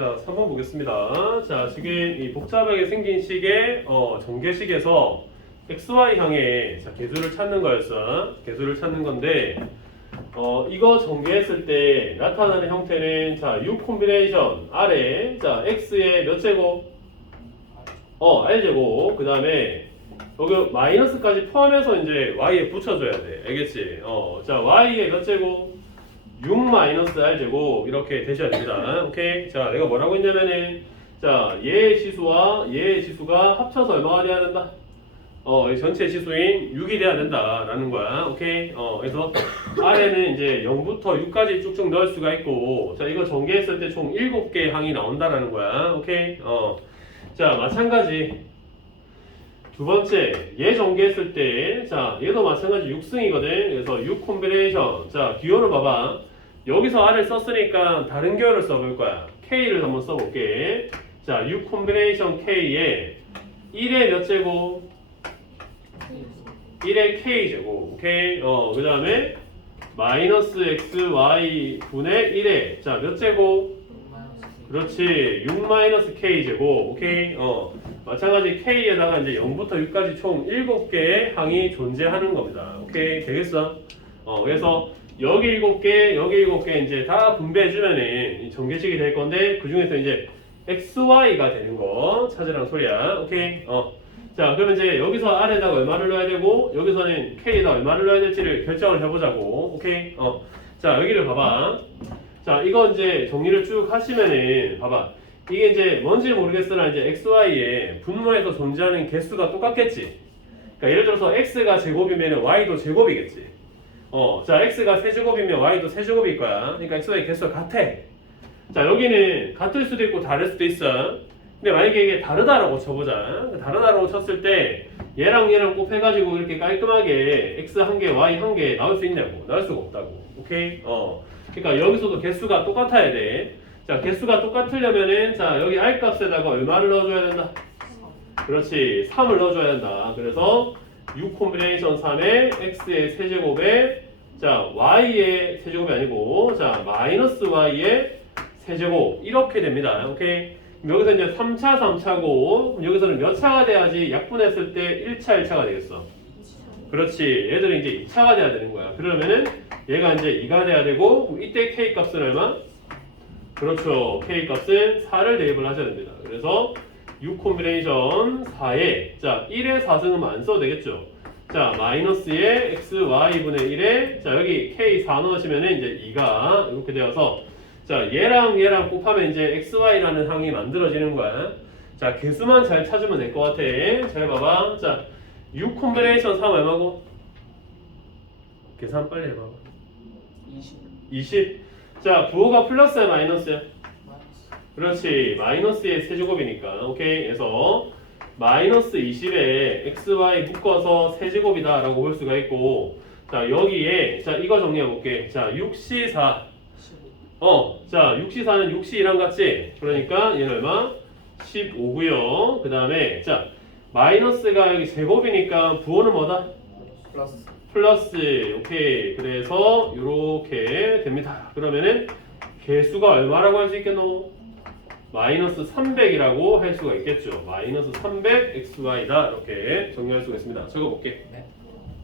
자, 3번 보겠습니다. 자, 지금 이 복잡하게 생긴 식의 어, 전개식에서 xy 향해 자, 개수를 찾는 거였어. 개수를 찾는 건데 어, 이거 전개했을 때 나타나는 형태는 자, U 콤비네이션 아래 자, x의 몇 제곱? 어, r 제곱. 그다음에 여기 마이너스까지 포함해서 이제 y에 붙여줘야 돼. 알겠지? 어, 자, y의 몇 제곱? 6 마이너스 r 제곱 이렇게 되셔야 됩니다. 오케이. 자, 내가 뭐라고 했냐면은 자, 얘의 지수와 얘의 지수가 합쳐서 얼마가 돼야 된다? 어, 이 전체 지수인 6이 돼야 된다라는 거야. 오케이. 어, 그래서 r에는 이제 0부터 6까지 쭉쭉 넣을 수가 있고 자, 이거 전개했을 때 총 7개 항이 나온다라는 거야. 오케이. 어. 자, 마찬가지 두 번째, 얘 전개했을 때, 자, 얘도 마찬가지 6승이거든. 그래서 6 콤비네이션. 자, 기호를 봐봐. 여기서 R을 썼으니까 다른 기호를 써볼 거야. K를 한번 써볼게. 자, 6 콤비네이션 K에 1의 몇 제곱? 1의 K 제곱. 오케이. 어, 그 다음에 마이너스 X, Y 분의 1의 자, 몇 제곱? 그렇지. 6 마이너스 K 제곱. 오케이. 어. 마찬가지 K에다가 이제 0부터 6까지 총 7개의 항이 존재하는 겁니다. 오케이. 되겠어? 어, 그래서 여기 7개, 여기 7개 이제 다 분배해주면은 이 전개식이 될 건데 그 중에서 이제 XY가 되는 거 찾으라는 소리야. 오케이. 어. 자, 그러면 이제 여기서 R에다가 얼마를 넣어야 되고 여기서는 K에다 얼마를 넣어야 될지를 결정을 해보자고. 오케이. 어. 자, 여기를 봐봐. 자, 이거 이제 정리를 쭉 하시면은 봐봐. 이게 이제 뭔지 모르겠으나 이제 xy의 분모에서 존재하는 개수가 똑같겠지. 그러니까 예를 들어서 x가 제곱이면 y도 제곱이겠지. 어, 자 x가 세제곱이면 y도 세제곱일 거야. 그러니까 xy 개수가 같아. 자 여기는 같을 수도 있고 다를 수도 있어. 근데 만약에 이게 다르다라고 쳐보자. 다르다라고 쳤을 때 얘랑 얘랑 곱해가지고 이렇게 깔끔하게 x 한 개, y 한 개 나올 수 있냐고? 나올 수가 없다고. 오케이? 어. 그러니까 여기서도 개수가 똑같아야 돼. 자, 개수가 똑같으려면은 자, 여기 r 값에다가 얼마를 넣어줘야 된다? 그렇지. 3을 넣어줘야 된다. 그래서 6 콤비네이션 3에 x의 세제곱에 자, y의 세제곱이 아니고 자, 마이너스 y의 세제곱 이렇게 됩니다. 오케이. 여기서 이제 3차, 3차고 여기서는 몇 차가 돼야지 약분했을 때 1차, 1차가 되겠어. 그렇지. 얘들은 이제 2차가 돼야 되는 거야. 그러면은 얘가 이제 2가 돼야 되고 이때 k 값은 얼마? 그렇죠. k 값은 4를 대입을 하셔야 됩니다. 그래서 6 콤비네이션 4에 자 1의 4승은 안 써도 되겠죠. 자 마이너스의 x, y 분의 1에 자 여기 k 4 넣으시면은 이제 2가 이렇게 되어서 자 얘랑 얘랑 곱하면 이제 x, y라는 항이 만들어지는 거야. 자 개수만 잘 찾으면 될 것 같아. 잘 봐봐. 자 6 콤비네이션 3 얼마고? 계산 빨리 해봐. 20 20. 자 부호가 플러스야 마이너스야? 그렇지. 마이너스의 세제곱이니까. 오케이? 그래서 마이너스 20에 xy 묶어서 세제곱이다 라고 볼 수가 있고 자 여기에 자 이거 정리해 볼게. 자 6c4 15 어자 6c4는 6c1랑 같지 그러니까 얘는 얼마? 15고요. 그 다음에 자 마이너스가 여기 제곱이니까 부호는 뭐다? 플러스. 플러스. 오케이. 그래서 이렇게 됩니다. 그러면은 개수가 얼마라고 할 수 있겠노? 마이너스 300이라고 할 수가 있겠죠. 마이너스 300 xy다. 이렇게 정리할 수가 있습니다. 적어볼게. 네